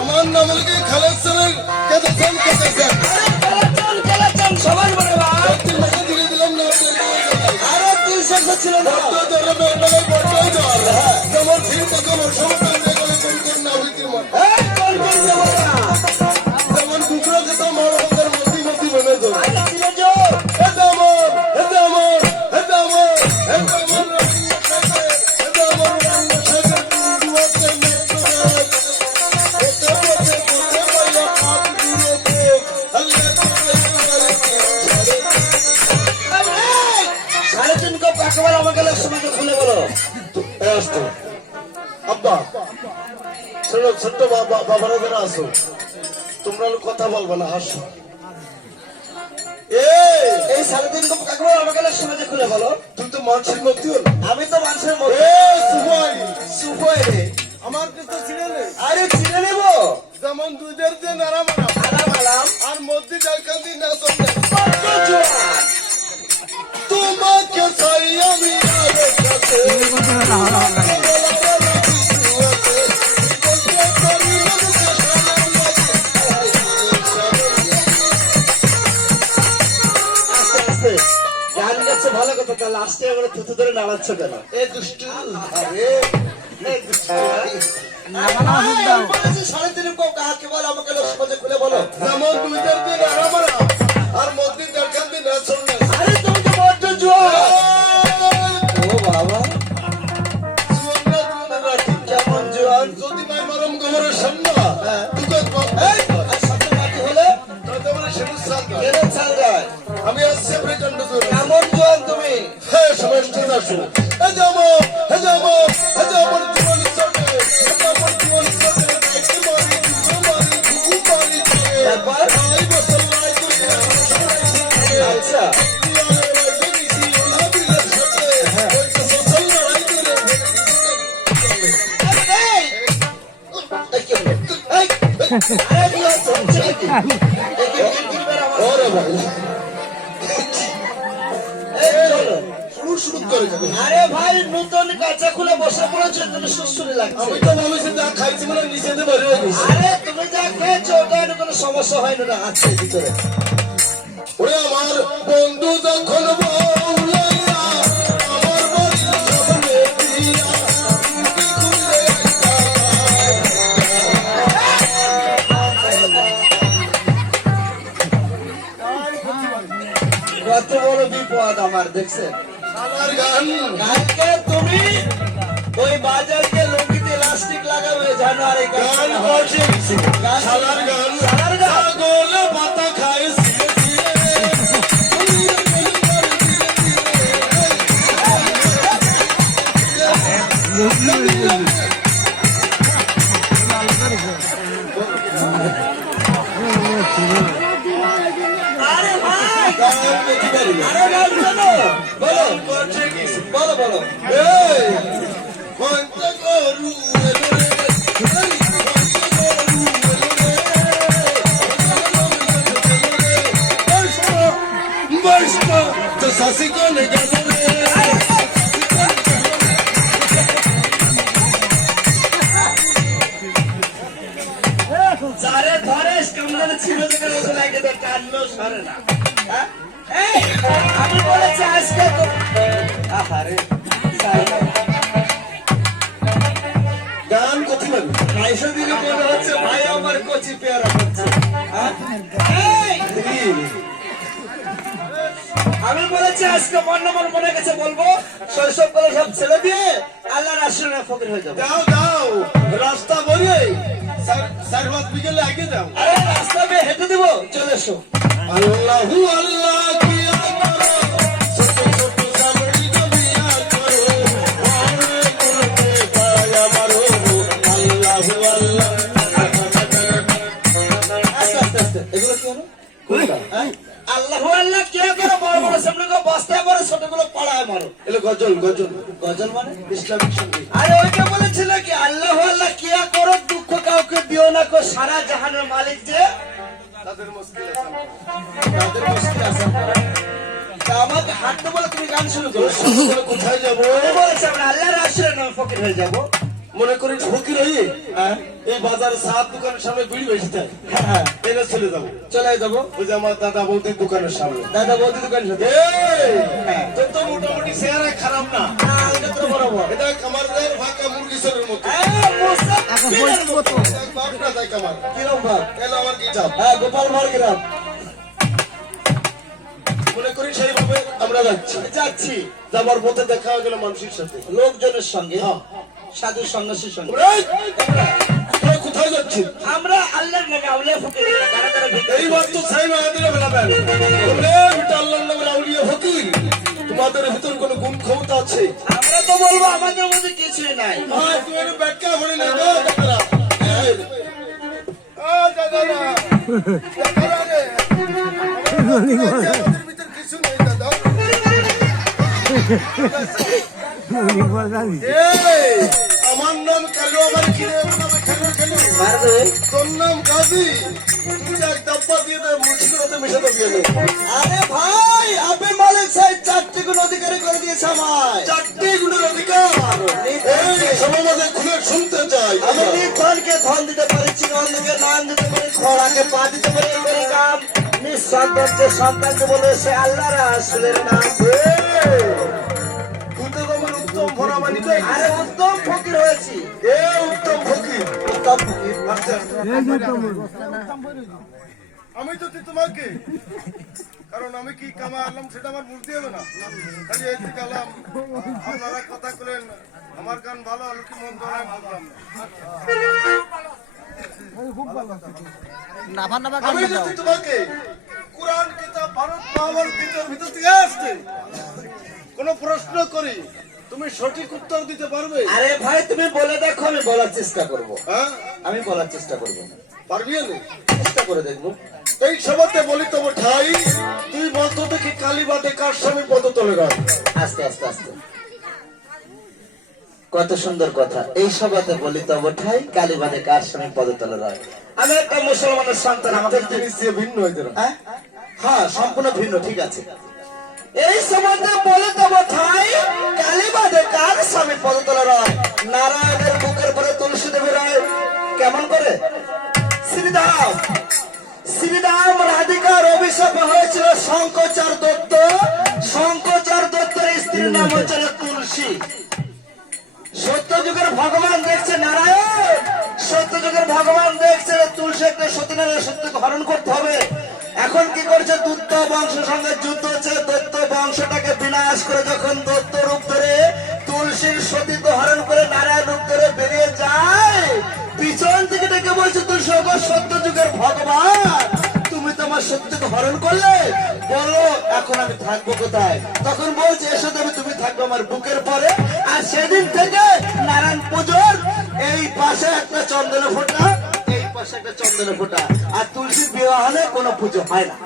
আমার নাম কি খালেদ সালের কেঁদেছেন কেঁদেছেন কেলাচন কেলাচন সবাই বলে ছিল না যেমন ঠিক তখন সময় ছোট্ট বাবা বাবারা যারা আসো তোমরা কথা বলবে না হাসো। এই এই সাড়ে তিন কাপ একেবারে আমাকে সময় খুলে বলো তুই তো মানুষের মধ্যে আমি তো মানুষের মধ্যে। এ সুপয় রে আমার তো ছিঁড়ে নে আরে চিনে নেব? যেমন দুধের যে নারাম আলাম আলাম আর মধ্যে না। তোমাকে চাই আমি আরও কাছে। লাস্টে এবারে থুতু ধরে নাড়াচ্ছ কেন? এ দুষ্টু। আরে এই দুষ্টু, সাড়ে তিন কাকে বলো আমাকে সমাজে খুলে বলো। যেমন আসো হে যাব হে যাব হে যাব জীবন চটে হে জীবন চটে গাইতে মারি দুটো মারি ঘুঘু মারি চটে আই বসল লাই করে আচ্ছা আরে নাকি? এই কি গিরগির বেড়া আরে ভাই নতুন কাঁচা খুলে বসে পড়েছে তুমি সুস্থুরি লাগছে। আরে তুমি যা খেয়েছো ওটা কোনো সমস্যা হয়নি না আছে ভিতরে। বন্ধু যখন আমার কত বড় বিপদ আমার দেখছেন? আমার গান। কালকে তুমি ওই বাজারকে লঙ্কিতে লাস্টিক লাগাবে জানো আর গান বলছে শালার গান শালার গান। পাতা খায় আরে গান শোনো বলো বসে গেছে। বলো বলো এই, কন্তে গরু তো শাসি কোনে গেল রে যারে ধরে স্কামদারে ছিল থেকে মতো লাগে টানলেও সরে না হ্যাঁ? লাগবে মনে হচ্ছে ভাই আমার কচি পেয়ারা করছে হ্যাঁ? আমি বলেছি আজকে মন আমার মনে গেছে বলব শৈশব করে সব ছেলে দিয়ে আল্লাহর আশ্রমে ফকির হয়ে যাব। দাও দাও রাস্তা বলে চার পাঁচ বিকেলে আগে দাও। আরে রাস্তা হেঁটে দেবো চলে এসো। আল্লাহু আল্লাহ গজল গজল। গজল মানে ইসলামিক সংগীত। আরে ওইটা বলেছিল কি আল্লাহ আল্লাহ কিয়া করো দুঃখ কাউকে দিও না কো সারা জাহানের মালিক যে তাদের মুশকিল আছে। তাদের মুশকিল আসান আমাকে হাঁটতে বলে তুমি গান শুরু করো। কোথায় যাব? বলেছি আমরা আল্লাহর আশ্রয় নয় ফকির হয়ে যাব। মনে করি ফকির হয়ে হ্যাঁ। এই বাজারে সাত দোকানের সামনে বিড়ি বেশি থাকে হ্যাঁ। এনে চলে যাব। চলে যাব? ওই যে আমার দাদা বৌদির দোকানের সামনে। দাদা বৌদি দোকান সাথে হ্যাঁ। তোর তো মোটামুটি চেহারা খারাপ না। এটা তো বরাবর। এটা কামারদের ফাঁকা মুরগি চোরের মতো। বাপ না তাই কামার কিরম ভাব এলো আমার কি চাপ? হ্যাঁ গোপাল ভাড় গ্রাম। মনে করি সেইভাবে আমরা যাচ্ছি। যাচ্ছি। যাবার পথে দেখা হয়ে গেল মানুষের সাথে। লোকজনের সঙ্গে। হ্যাঁ। সাধু সন্ন্যাসীর সঙ্গে এই, কোথায় যাচ্ছি আমরা আল্লাহর নামে আউলিয়া ফকির। তারা তারা ভিতরে এইবার তো ছাই মাহাদিরে বেলাবেন বলে আল্লাহর নামের আউলিয়া ফকির তোমাদের ভিতর কোনো গুণ ক্ষমতা আছে? আমরা তো বলব আমাদের মধ্যে কিছুই নাই। ভাই তুমি একটু ব্যাখ্যা করে না গো দাদারা। এই, আ দাদারা। দাদারা রে। আমাদের ভিতর কিছু নেই দাদা। অধিকারী করে দিয়েছে আমায় চারটি অধিকার এই সমাজে শুনতে চাই আমি নির্ধনকে ধন দিতে পারি চিরন্ধকে নাম পা দিতে পারি এই করি কাম সন্তানকে বলে সে আল্লাহ রাসুলের নাম। আরে উত্তম ফকির হয়েছি। এ উত্তম ফকির? উত্তম ফকির আচ্ছা আমি তো তোমাকে। কারণ আমি কি কামা আনলাম সেটা আমার মূর্তি হবে না। খালি এই যে গেলাম আপনারা কথা করেন আমার গান ভালো হলো কি আমি যদি তোমাকে কোরআন কিতাব ভারত ভিতর থেকে কোন প্রশ্ন করি তুমি সঠিক উত্তর দিতে পারবে। আরে ভাই তুমি বলে দেখো আমি বলার চেষ্টা করব। হ্যাঁ? আমি বলার চেষ্টা করব। পারবি না চেষ্টা করে দেখব। এই সভাতে বলি তবু ঠাই তুই মধ্য থেকে কালীবাদে কার স্বামী পদ তোলে গান। আস্তে আস্তে আস্তে। কত সুন্দর কথা। এই সভাতে বলি তব ঠাই কালীবাদে কার স্বামী পদতলে রয় আমি একটা মুসলমানের সন্তান আমাদের জিনিস ভিন্ন হয়ে হ্যাঁ? হ্যাঁ সম্পূর্ণ ভিন্ন ঠিক আছে। এই বলে তব ঠাই কালীবাদে কার স্বামী পদতলে রয়? নারায়ণের বুকের পরে তুলসী দেবী রয়। কেমন করে? শ্রীদাম শ্রীরাম রাধিকার অভিশাপ হয়েছিল শঙ্কচার দত্ত। শঙ্কচার দত্তের স্ত্রীর নাম হচ্ছে তুলসী। সত্য যুগের ভগবান দেখছে নারায়ণ। সত্য যুগের ভগবান দেখছে তুলসী একটা সতীনারায়ণ সত্যকে হরণ করতে হবে। এখন কি করছে? দত্ত বংশের সঙ্গে যুদ্ধ হচ্ছে। দত্ত বংশটাকে বিনাশ করে যখন দত্ত রূপ ধরে তুলসীর সতীত্ব হরণ করে নারায়ণ রূপ ধরে বেরিয়ে যায়, পিছন থেকে ডেকে বলছে, তুলসী ওগো সত্য যুগের ভগবান। তুমি তোমার সত্যকে হরণ করলে। বলো, এখন আমি থাকব কোথায়? তখন বলছে, এসো তবে তুমি থাকব আমার বুকের পরে। আর সেদিন থেকে নারায়ণ পুজোর এই পাশে একটা চন্দনে ফোটা পাশে একটা চন্দনে ফোটা। আর তুলসী বিবাহ হলে পুজো হয় না।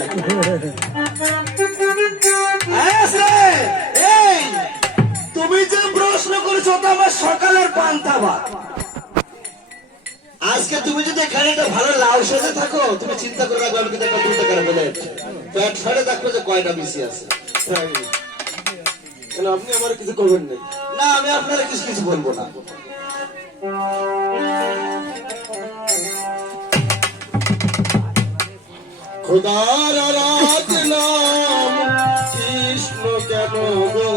না তুমি যে প্রশ্ন করেছ তো আমার সকালের আজকে তুমি যদি এখানে একটা ভালো লাউ সেজে থাকো, তুমি চিন্তা করে রাখবে আমি কিন্তু একটা যে কয়টা বেশি আছে। আপনি আমার কিছু করবেন না। না আমি আপনারা কিছু কিছু বলব না। খোদার রাত নাম কৃষ্ণ কেন গো?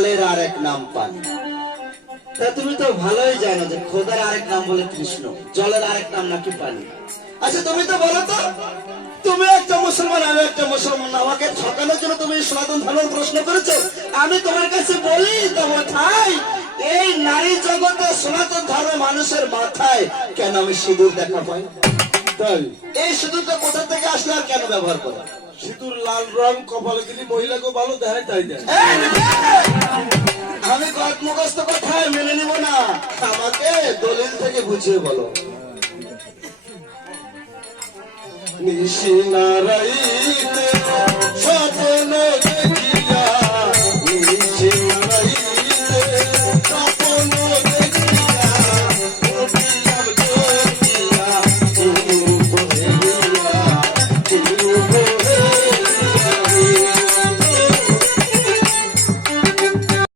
জলের আরেক নাম পানি। তা তুমি তো ভালোই জানো যে খোদার আরেক নাম বলে কৃষ্ণ, জলের আরেক নাম নাকি পানি। আচ্ছা তুমি তো বলো তো, তুমি একটা মুসলমান, আমি একটা মুসলমান, আমাকে ঠকানোর জন্য তুমি সনাতন ধর্মের প্রশ্ন করেছ? আমি তোমার কাছে বলি, তোমার ঠাই, এই নারী জগতে সনাতন ধর্মের মানুষের মাথায় কেন আমি সিঁদুর দেখা পাই? তাই। এই সিঁদুরটা কোথা থেকে আসলে আর কেন ব্যবহার করে? সিঁদুর লাল রং কপালে গেলি মহিলাকে ভালো দেখায় তাই দেয়। আমি মুখস্থ কথায় মেনে নিব না? আমাকে দলিল থেকে বুঝিয়ে বলো। নিশি সত